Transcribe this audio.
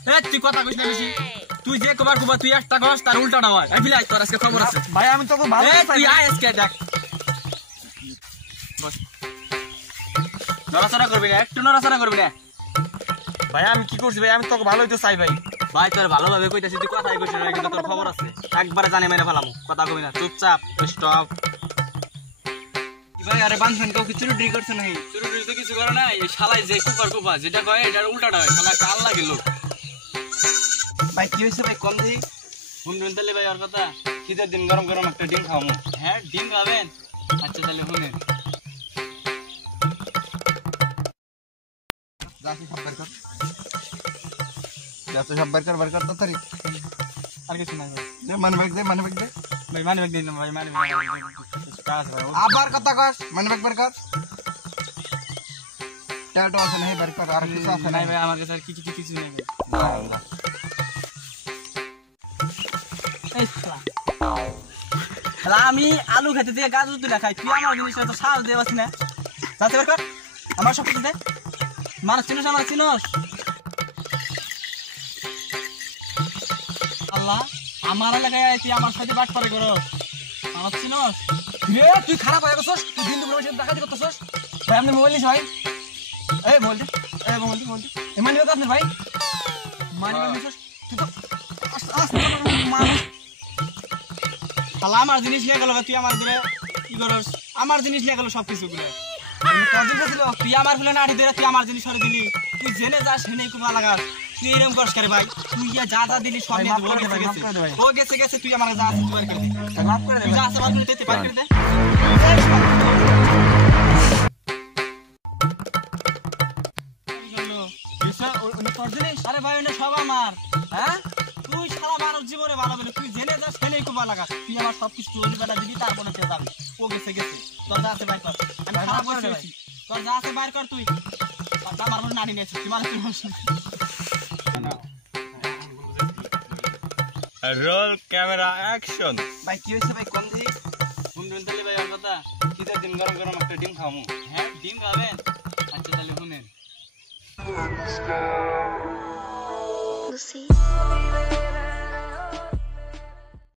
এ তুই কথা কইছ না বেশি তুই যে কবার কবার তুই একটা কস তার উল্টাটা হয় এই বিলাই তোর আজকে খবর আছে ভাই আমি তোকে ভালো তুই আয় আজকে দেখ বস নড়াচড়া করবি না একটু নড়াচড়া করবি না ভাই আমি কি করছি ভাই আমি তোকে ভালোই তো চাই ভাই ভাই তোর ভালোভাবে কইতাছিস তুই কথাই কইছিস না কিন্তু তোর খবর আছে একবারে জানি মেরে ফেলামু কথা কইবি না চুপচাপ স্টপ ভাই আরে বানফেন কাউ কিছু ড্রি করছ নাই চুরি তো কিছু করে না এই শালাই যে কুপার কুপা যেটা কয় এটার উল্টাটা হয় শালা কাল লাগে লোক ভাই কি হইছে ভাই কম দেই শুনবেন তাহলে ভাই আর কথা শীতের দিন গরম গরম একটা ডিম খাওয়ামু হ্যাঁ ডিম খাবেন আচ্ছা তাহলে শুনেন যাতে সব বের কর যাতে সব বের কর তাড়াতাড়ি আর কিছু নাই দে মানিব্যাগ দে ভাই মানি ব্যাগ দিন ভাই মানি ব্যাগ কাজ ভাই আবার কথা কস মানিব্যাগ বের কর ট্যাটু আছে নাই বের কর আর কিছু আছে নাই নাই ভাই আমার কাছে আর কিছু নেই আল্লাহ এই শালা আমি আলু খেতে দিয়ে গাজর তুলে খাই তুই আমার জিনিসটা তো সাজ দিয়ে পাচ্ছি না যাতে বের কর আমার সব কিছু দে মানুষ চিনোস আমার চিনোস আল্লাহ আমার এলাকায় তুই আমার সাথে বাট পারে করো আমার চিনোস রে তুই খারাপ হয়ে গেছস তুই দিন দুপুর বসে ডাকাতি করতেছস ভাই আপনি মোবাইল নিস ভাই এই মোবাইল দে এই মানি ব্যাগ আপনার ভাই মানি ব্যাগ নিছস তুই তো মানুষ আমার জিনিস নিয়ে গেল তুই আমার দিলে কি করস আমার জিনিস নিয়ে গেল সবকিছু গুলো তুই আমার ফুলে নাড়ি দিলে তুই আমার জিনিস সরে দিলি তুই জেনে যাস হেনে কুমা লাগাস তুই এরকম করস করে ভাই তুই যা দিলি সব নিয়ে ও গেছে তুই আমার যা আছে তুই বার করে দে মাফ করে দে যা আছে বার করে দে বার করে দে আরে ভাই ওটা সব আমার হ্যাঁ তুই সারা মানুষ জীবনে ভালো বলে তুই জেনে যাস ফেলেই খুব ভালো লাগাস তুই আমার সব কিছু চুরি বেলা দিবি তারপরে সে যাবি ও গেছে তোর যা আছে বাইর কর আমি খারাপ করছি তোর যা আছে বাইর কর তুই আমার মনে নানি নিয়েছিস তুই মানুষ রোল ক্যামেরা অ্যাকশন ভাই কি হয়েছে ভাই কম দিই শুনবেন তাহলে ভাই আর কথা শীতের দিন গরম গরম একটা ডিম খাওয়ামু হ্যাঁ ডিম খাবেন আচ্ছা তাহলে শুনেন